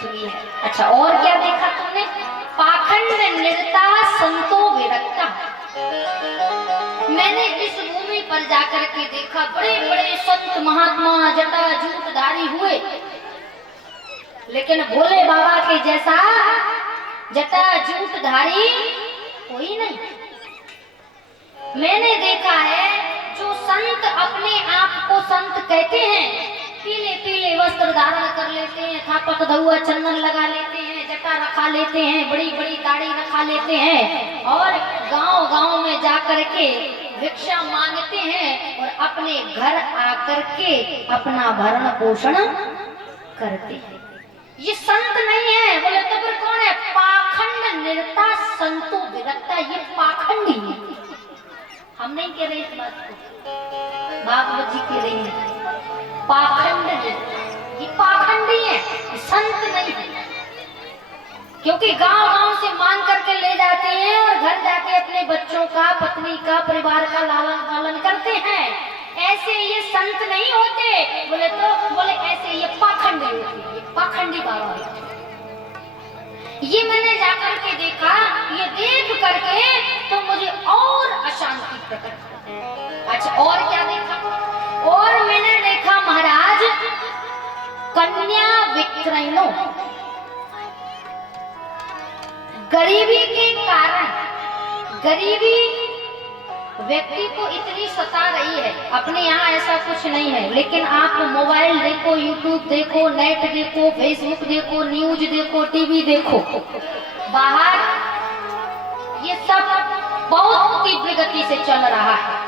पृथ्वी है। अच्छा, और क्या देखा तुमने? पाखंड निरता संतो विरक्ता। मैंने इस भूमि पर जाकर के देखा बड़े बड़े संत महात्मा जटा जूटधारी हुए, लेकिन भोले बाबा के जैसा जटा जूटधारी कोई नहीं। मैंने देखा है जो संत अपने आप को संत कहते हैं, पीले पीले वस्त्र धारण कर लेते हैं, थापक धुआ चंदन लगा लेते हैं, जटा रखा लेते हैं, बड़ी बड़ी दाढ़ी रखा लेते हैं और गांव गांव में जाकर के भिक्षा मांगते हैं और अपने घर आकर के अपना भरण पोषण करते हैं। ये संत नहीं है। बोले तो फिर कौन है? पाखंड निरता संतो विरक्ता। ये पाखंडी है। हम नहीं कह रहे इस बात को, भागवत जी कह रही है। पाखंड ये पाखंडी है, संत नहीं है। क्योंकि गांव गांव से मांग करके ले जाते हैं और घर जाके अपने बच्चों का, पत्नी का, परिवार का लालन पालन करते हैं। ऐसे ये संत नहीं होते। बोले तो बोले ऐसे ये पाखंडी होते, ये पाखंडी बाबा होते। ये मैंने जाकर के देखा, ये देख करके तो मुझे और अशांति प्रकट। अच्छा, और क्या देखा? और मैंने देखा महाराज कन्या विक्रयणों। गरीबी के कारण गरीबी व्यक्ति को इतनी सता रही है। अपने यहाँ ऐसा कुछ नहीं है, लेकिन आप मोबाइल देखो, यूट्यूब देखो, नेट देखो, फेसबुक देखो, न्यूज देखो, टीवी देखो, बाहर ये सब बहुत तीव्र गति से चल रहा है।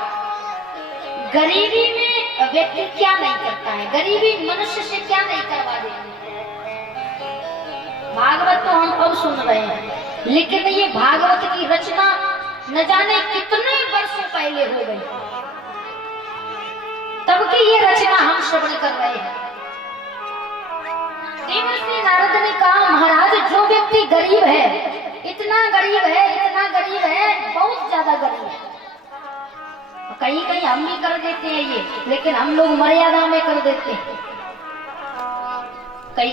गरीबी में व्यक्ति क्या नहीं करता है? गरीबी मनुष्य से क्या नहीं करवा देती है? भागवत तो हम अब सुन रहे हैं, लेकिन ये भागवत की रचना न जाने कितने वर्षों पहले हो गई, तब की ये रचना हम श्रवण कर रहे हैं। देवर्षि नारद ने कहा महाराज जो व्यक्ति गरीब है, इतना गरीब है, इतना गरीब है, बहुत ज्यादा गरीब है। कहीं कहीं हम भी कर देते हैं ये, लेकिन हम लोग मर्यादा में कर देते हैं।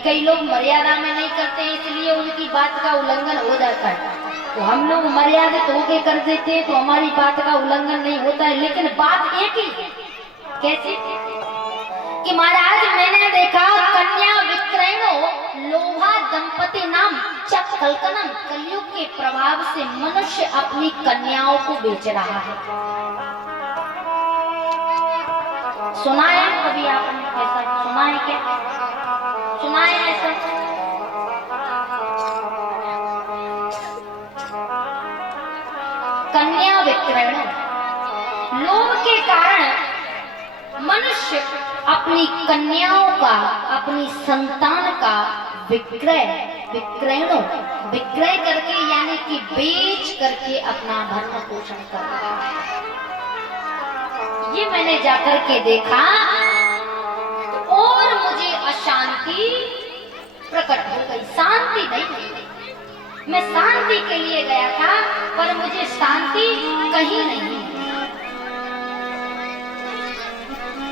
कई लोग मर्यादा में नहीं करते हैं, इसलिए उनकी बात का उल्लंघन हो जाता है। तो हम लोग मर्यादित होके कर देते हैं तो हमारी बात का उल्लंघन नहीं होता है, लेकिन बात एक ही। कैसे? कि महाराज मैंने देखा कन्या विक्रयणो लोभा दंपति नाम चक्कलकनम। कलयुग के प्रभाव से मनुष्य अपनी कन्याओं को बेच रहा है। सुना है कभी आपने ऐसा? सुना है क्या? सुना है ऐसा? कन्या विक्रयण। लोभ के कारण मनुष्य अपनी कन्याओं का, अपनी संतान का विक्रय करके, यानी कि बेच करके अपना भरण पोषण कर रहा है। ये मैंने जाकर के देखा तो और मुझे अशांति प्रकट हो गई। शांति नहीं, मैं शांति के लिए गया था पर मुझे शांति कहीं नहीं।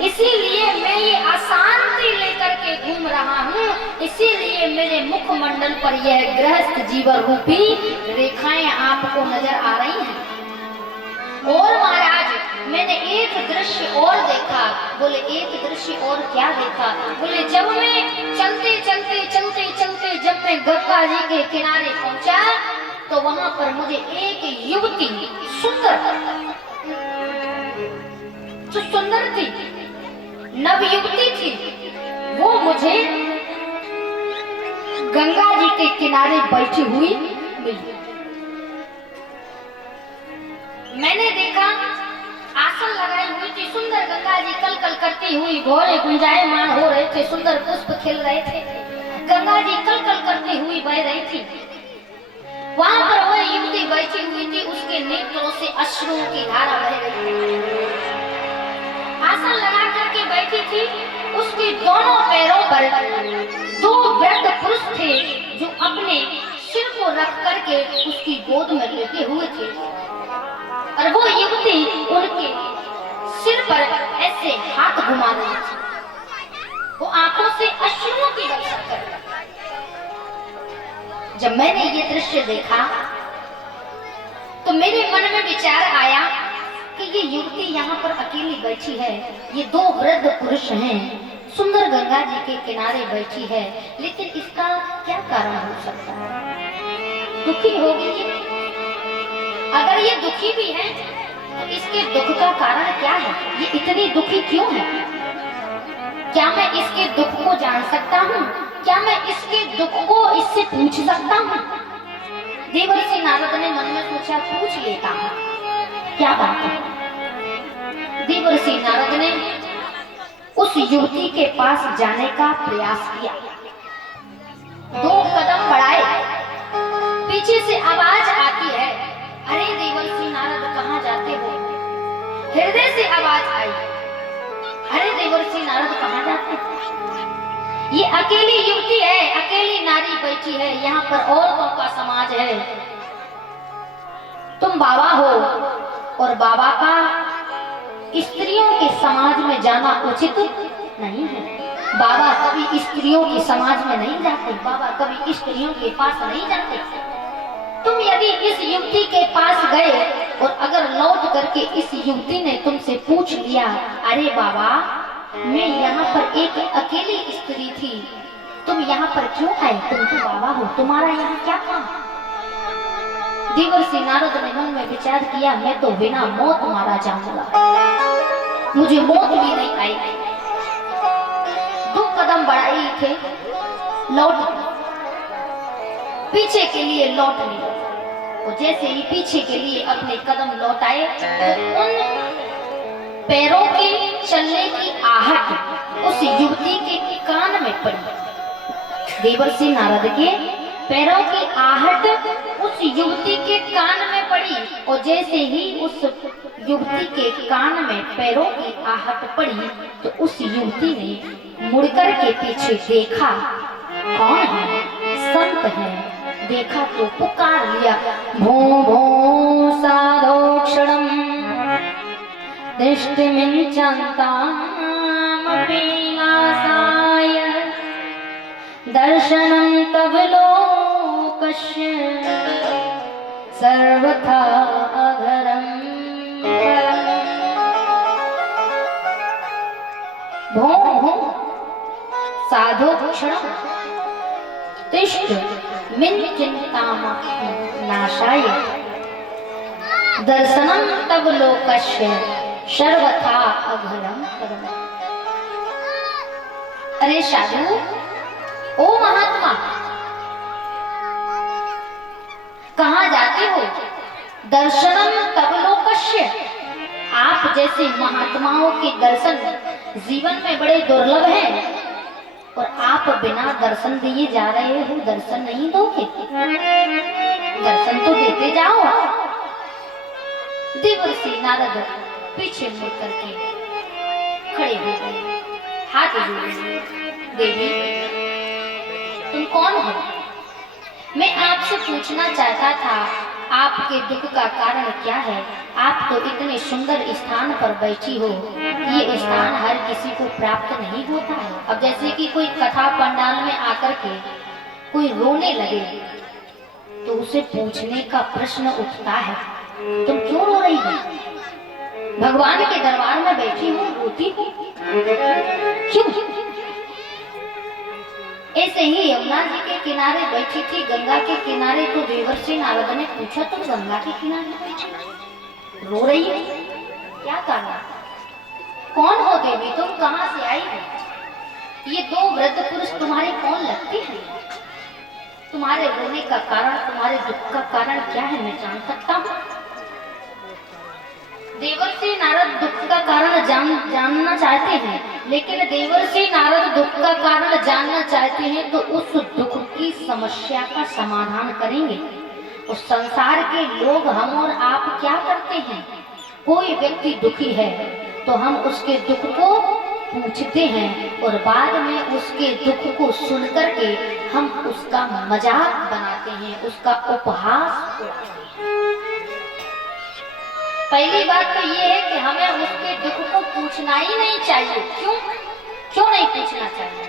इसीलिए मैं ये अशांति लेकर के घूम रहा हूँ। इसीलिए मेरे मुखमंडल पर यह गृहस्थ जीवन रूपी रेखाएं आपको नजर आ रही हैं। और महाराज मैंने एक दृश्य और देखा। बोले एक दृश्य और क्या देखा? बोले जब मैं चलते जब मैं गंगा जी के किनारे पहुंचा तो वहां पर मुझे एक युवती सुंदर थी, नव युवती थी, वो मुझे गंगा जी के किनारे बैठी हुई मिली। मैंने देखा आसन लगाई हुई थी, सुंदर गंगा जी कल कल करती हुई, भौरे गुंजायमान हो रहे थे, सुंदर पुष्प खिल रहे थे, गंगा जी कल कल करती हुई बह रही थी। वहां पर वह युवती बैठी हुई थी, उसके नेत्रों से अश्रुओं की धारा बह रही थी। आसन लगा करके बैठी थी, उसके दोनों पैरों पर दो वृद्ध पुरुष थे जो अपने सिर को रख करके उसकी गोद में लेटे हुए थे, और वो युवती उनके सिर पर ऐसे हाथ घुमा रही थी। वो आंखों से अश्रुओं की वर्षा कर रही थी। जब मैंने ये दृश्य देखा तो मेरे मन में विचार आया कि ये युवती यहाँ पर अकेली बैठी है, ये दो वृद्ध पुरुष हैं, सुंदर गंगा जी के किनारे बैठी है, लेकिन इसका क्या कारण हो सकता है? दुखी होगी ये? अगर ये दुखी भी है तो इसके दुख का कारण क्या है? ये इतनी दुखी क्यों है? क्या मैं इसके दुख को जान सकता हूँ? क्या मैं इसके दुख को इससे पूछ सकता हूँ? देवर्षि नारद ने मन में सोचा, पूछ लेता हूँ, क्या बात है। देवर्षि नारद ने उस युवती के पास जाने का प्रयास किया। 2 कदम बढ़ाए, पीछे से आवाज आती है, अरे देवर्षि नारद कहाँ जाते हो? हृदय से आवाज आई, अरे देवर्षि नारद कहाँ जाते हो? ये अकेली युवती है, अकेली नारी बैठी है, यहाँ पर औरतों का समाज है, तुम बाबा हो और बाबा का स्त्रियों के समाज में जाना उचित नहीं है। बाबा कभी स्त्रियों के समाज में नहीं जाते, बाबा कभी स्त्रियों के पास नहीं जाते। तुम यदि इस युवती के पास गए और अगर लौट करके इस युवती ने तुमसे पूछ लिया, अरे बाबा मैं यहाँ पर एक अकेली स्त्री थी, तुम यहाँ पर क्यों आए? तुम तो बाबा हो, तुम्हारा यहाँ क्या काम? देवर्षि नारद ने मन में विचार किया, मैं तो बिना मौत मारा जाऊंगा, मुझे मौत भी नहीं आएगी। 2 कदम बढ़ाए थे, लौट पीछे के लिए लौट लिए, और जैसे ही पीछे के लिए अपने कदम लौटाए तो उन पैरों के चलने की आहट उस युवती के कान में पड़ी। देवर्षि नारद के पैरों की आहट उस युवती के कान में पड़ी, और जैसे ही उस युवती के कान में पैरों की आहट पड़ी तो उस युवती ने मुड़कर के पीछे देखा, कौन है? संत है। देखा तो पुकार लिया, भो भो साधोक्षणम दृष्टिमिच्छन्तामपि नासाय दर्शनं तव लोकस्य सर्वथा अघरं भो भो साधोक्षणं तिष्ठमिच्छन्तामपि नाशाय दर्शनं तव लोकस्य सर्वथा अघरं परम। अरे साधु, ओ महात्मा, कहाँ जाते हो? दर्शनम तव लोकस्य। आप जैसे महात्माओं के दर्शन जीवन में बड़े दुर्लभ हैं, और आप बिना दर्शन दिए जा रहे हो, दर्शन नहीं दोगे? दर्शन तो देते जाओ। देवर्षि नारद पीछे मुड़ करके खड़े हो गए, हाथ जोड़े, देवी तुम कौन हो? मैं आपसे पूछना चाहता था, आपके दुख का कारण क्या है? आप तो इतने सुंदर स्थान पर बैठी हो, ये स्थान हर किसी को प्राप्त नहीं होता है। अब जैसे कि कोई कथा पंडाल में आकर के कोई रोने लगे तो उसे पूछने का प्रश्न उठता है, तुम क्यों रो रही हो? भगवान के दरबार में बैठी हूँ, रोती हूँ, क्यों? ऐसे ही यमुना जी के किनारे बैठी थी, गंगा के किनारे, तो देवर्षि नारद ने पूछा, तुम गंगा के किनारे बैठी रो रही है, क्या कारण? कौन हो देवी तुम? कहाँ से आई हो? ये 2 वृद्ध पुरुष तुम्हारे कौन लगते हैं? तुम्हारे रोने का कारण, तुम्हारे दुख का कारण क्या है, मैं जान सकता हूँ? देवर्षि नारद दुख का कारण जानना चाहते हैं, लेकिन देवर्षि नारद दुख का कारण जानना चाहते हैं तो उस दुख की समस्या का समाधान करेंगे। उस संसार के लोग, हम और आप क्या करते हैं? कोई व्यक्ति दुखी है तो हम उसके दुख को पूछते हैं और बाद में उसके दुख को सुन करके हम उसका मजाक बनाते हैं, उसका उपहास उड़ाते हैं। पहली बात तो ये है कि हमें उसके दुख को पूछना ही नहीं चाहिए। क्यों नहीं पूछना चाहिए?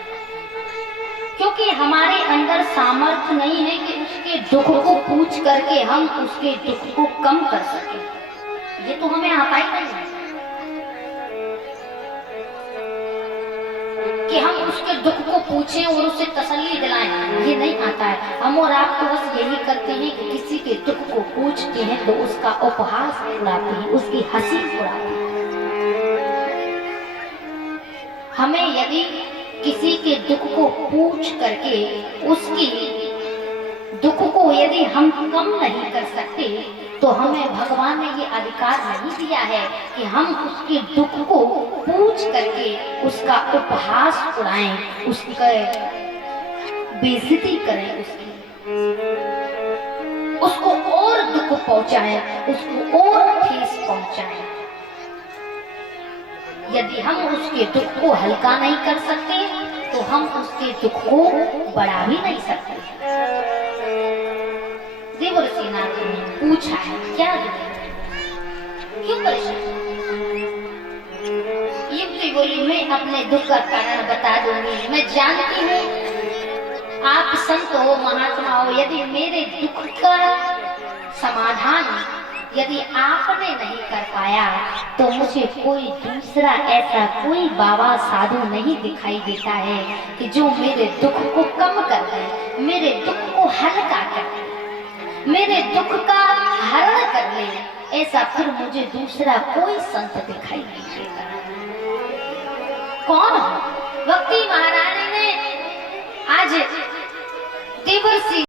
क्योंकि हमारे अंदर सामर्थ्य नहीं है कि उसके उसके दुख को पूछ करके हम उसके दुख को कम कर सके, ये तो हमें आता ही नहीं है कि हम उसके दुख को पूछें और उसे तसल्ली दिलाएं, ये नहीं आता है। हम और आप तो बस यही करते हैं कि किसी के दुख को पूछते हैं तो उसका उपहास उड़ाते हैं, उसकी हंसी उड़ाते हैं। हमें यदि किसी के दुख को पूछ करके उसकी दुख को यदि हम कम नहीं कर सकते तो हमें भगवान ने ये अधिकार नहीं दिया है कि हम उसके दुख को पूछ करके उसका उपहास उड़ाएं, उसका बेइज्जती करें, उसको और दुख पहुंचाएं, उसको और ठेस पहुंचाएं। यदि हम उसके दुख को हल्का नहीं कर सकते तो हम उसके दुख को बढ़ा भी नहीं सकते। देवर्षि नारद ने पूछा है, क्या क्यों परेशान? युक्ति बोली, मैं अपने दुख का कारण बता दूंगी। मैं जानती हूँ आप संत हो, महात्मा हो, यदि मेरे दुख का समाधान यदि आपने नहीं कर पाया तो मुझे कोई दूसरा ऐसा कोई बाबा साधु नहीं दिखाई देता है कि जो मेरे दुख को कम कर दे, मेरे दुख को हल्का कर दे, मेरे दुख का हरण कर ले। ऐसा फिर मुझे दूसरा कोई संत दिखाई नहीं देता। कौन हो? भक्ति महारानी ने आज देवर्षि